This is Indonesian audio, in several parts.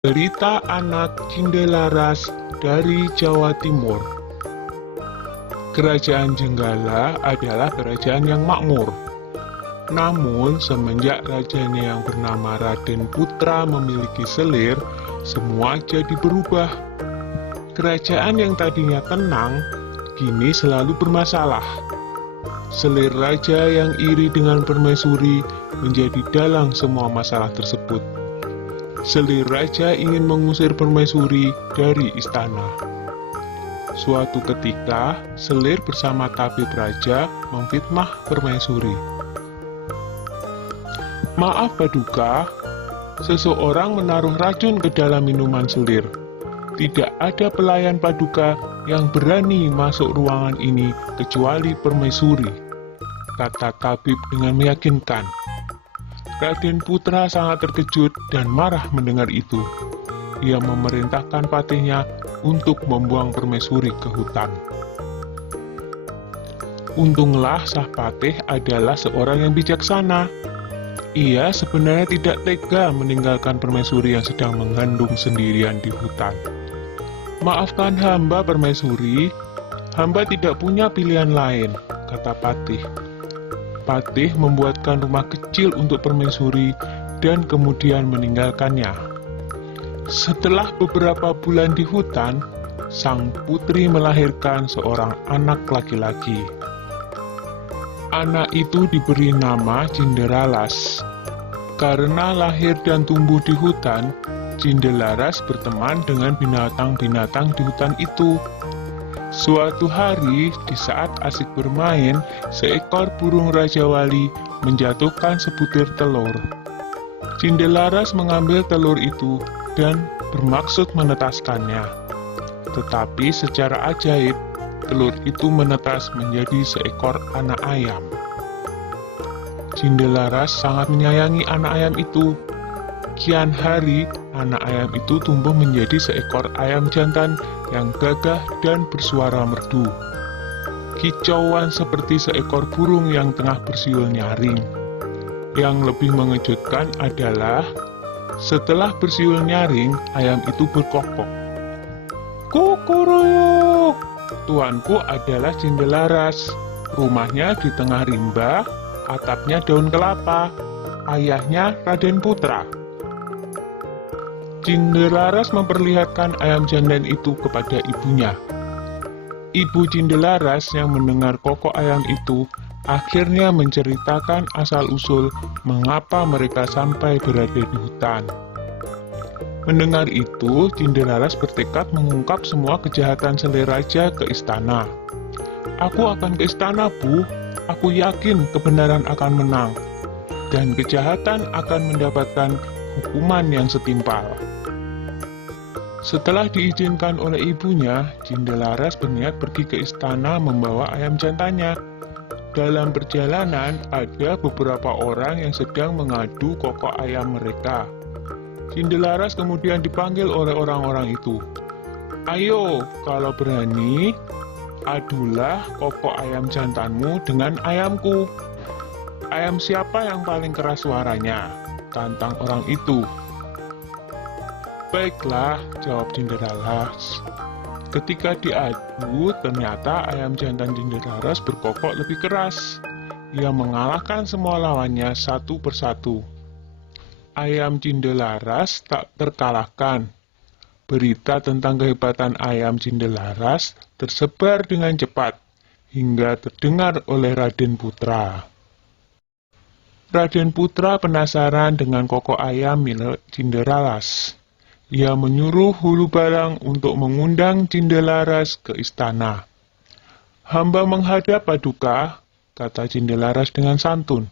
Berita anak Cindelaras dari Jawa Timur. Kerajaan Jenggala adalah kerajaan yang makmur. Namun, semenjak rajanya yang bernama Raden Putra memiliki selir, semua jadi berubah. Kerajaan yang tadinya tenang, kini selalu bermasalah. Selir raja yang iri dengan permaisuri menjadi dalang semua masalah tersebut. Selir raja ingin mengusir permaisuri dari istana. Suatu ketika, Selir bersama tabib raja memfitnah permaisuri. Maaf Paduka, seseorang menaruh racun ke dalam minuman Selir. Tidak ada pelayan Paduka yang berani masuk ruangan ini kecuali permaisuri, kata tabib dengan meyakinkan. Raden Putra sangat terkejut dan marah mendengar itu. Ia memerintahkan patihnya untuk membuang permaisuri ke hutan. Untunglah Sang Patih adalah seorang yang bijaksana. Ia sebenarnya tidak tega meninggalkan permaisuri yang sedang mengandung sendirian di hutan. Maafkan hamba permaisuri, hamba tidak punya pilihan lain, kata Patih. Patih membuatkan rumah kecil untuk permaisuri dan kemudian meninggalkannya. Setelah beberapa bulan di hutan, sang putri melahirkan seorang anak laki-laki. Anak itu diberi nama Cinderalas. Karena lahir dan tumbuh di hutan, Cindelaras berteman dengan binatang-binatang di hutan itu. Suatu hari, di saat asik bermain, seekor burung Raja Wali menjatuhkan sebutir telur. Cindelaras mengambil telur itu dan bermaksud menetaskannya. Tetapi secara ajaib, telur itu menetas menjadi seekor anak ayam. Cindelaras sangat menyayangi anak ayam itu. Kian hari, anak ayam itu tumbuh menjadi seekor ayam jantan yang gagah dan bersuara merdu. Kicauan seperti seekor burung yang tengah bersiul nyaring. Yang lebih mengejutkan adalah, setelah bersiul nyaring, ayam itu berkokok. Kukuruyuk! Tuanku adalah Cindelaras. Rumahnya di tengah rimba, atapnya daun kelapa. Ayahnya Raden Putra. Cindelaras memperlihatkan ayam jantan itu kepada ibunya. Ibu Cindelaras yang mendengar kokok ayam itu akhirnya menceritakan asal-usul mengapa mereka sampai berada di hutan. Mendengar itu, Cindelaras bertekad mengungkap semua kejahatan Selir Raja ke istana. Aku akan ke istana, Bu. Aku yakin kebenaran akan menang, dan kejahatan akan mendapatkan hukuman yang setimpal. Setelah diizinkan oleh ibunya, Cindelaras berniat pergi ke istana membawa ayam jantannya. Dalam perjalanan, ada beberapa orang yang sedang mengadu kokok ayam mereka. Cindelaras kemudian dipanggil oleh orang-orang itu. Ayo, kalau berani, adulah kokok ayam jantanmu dengan ayamku. Ayam siapa yang paling keras suaranya? Tantang orang itu. Baiklah, jawab Cinderaras. Ketika diadu, ternyata ayam jantan Cinderaras berkokok lebih keras. Ia mengalahkan semua lawannya satu persatu. Ayam Cindelaras tak terkalahkan. Berita tentang kehebatan ayam Cindelaras tersebar dengan cepat, hingga terdengar oleh Raden Putra. Raden Putra penasaran dengan kokok ayam milik Cinderalas. Ia menyuruh Hulu Balang untuk mengundang Cindelaras ke istana. Hamba menghadap Paduka, kata Cindelaras dengan santun.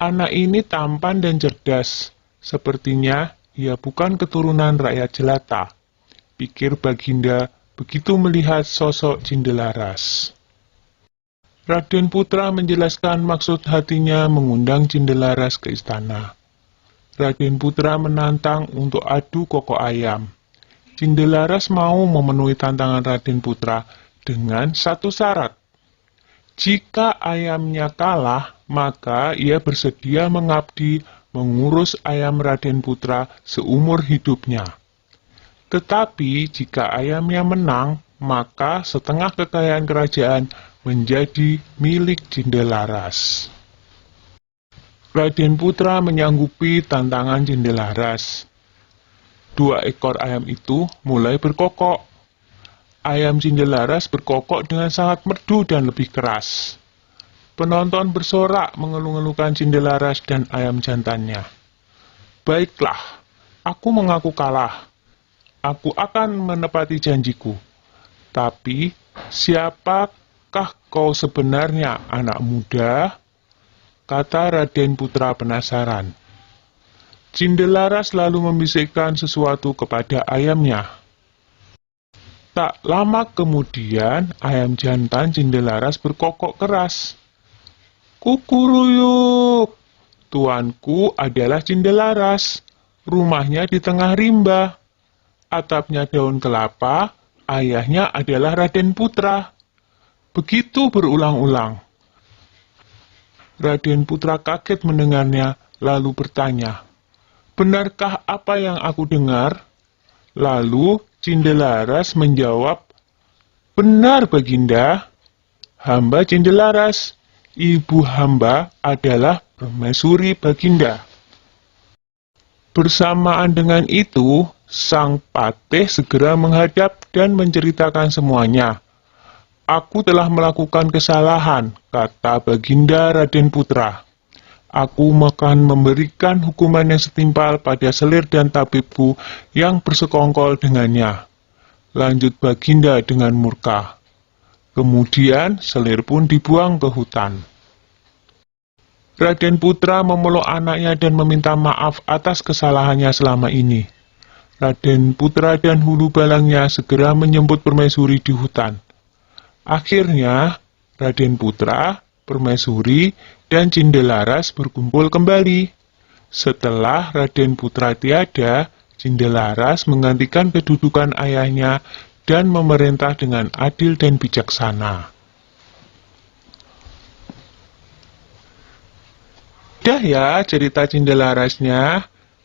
Anak ini tampan dan cerdas. Sepertinya ia bukan keturunan rakyat jelata, pikir Baginda begitu melihat sosok Cindelaras. Raden Putra menjelaskan maksud hatinya mengundang Cindelaras ke istana. Raden Putra menantang untuk adu kokok ayam. Cindelaras mau memenuhi tantangan Raden Putra dengan satu syarat. Jika ayamnya kalah, maka ia bersedia mengabdi mengurus ayam Raden Putra seumur hidupnya. Tetapi jika ayamnya menang, maka setengah kekayaan kerajaan menjadi milik Cindelaras. Raden Putra menyanggupi tantangan Cindelaras. 2 ekor ayam itu mulai berkokok. Ayam Cindelaras berkokok dengan sangat merdu dan lebih keras. Penonton bersorak mengeluh-elukan Cindelaras dan ayam jantannya. Baiklah, aku mengaku kalah. Aku akan menepati janjiku. Tapi, siapakah kau sebenarnya, anak muda? Kata Raden Putra penasaran. Cindelaras lalu membisikkan sesuatu kepada ayamnya. Tak lama kemudian, ayam jantan Cindelaras berkokok keras. Kukuruyuk, tuanku adalah Cindelaras. Rumahnya di tengah rimba. Atapnya daun kelapa, ayahnya adalah Raden Putra. Begitu berulang-ulang. Raden Putra kaget mendengarnya, lalu bertanya, "Benarkah apa yang aku dengar?" Lalu Cindelaras menjawab, "Benar, Baginda. Hamba Cindelaras. Ibu hamba adalah permaisuri Baginda." Bersamaan dengan itu, sang patih segera menghadap dan menceritakan semuanya. "Aku telah melakukan kesalahan," kata Baginda Raden Putra. "Aku akan memberikan hukuman yang setimpal pada selir dan tabibku yang bersekongkol dengannya." Lanjut Baginda dengan murka. Kemudian selir pun dibuang ke hutan. Raden Putra memeluk anaknya dan meminta maaf atas kesalahannya selama ini. Raden Putra dan hulu balangnya segera menjemput permaisuri di hutan. Akhirnya, Raden Putra, permaisuri, dan Cindelaras berkumpul kembali. Setelah Raden Putra tiada, Cindelaras menggantikan kedudukan ayahnya dan memerintah dengan adil dan bijaksana. Udah ya cerita Cindelarasnya.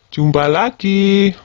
Jumpa lagi.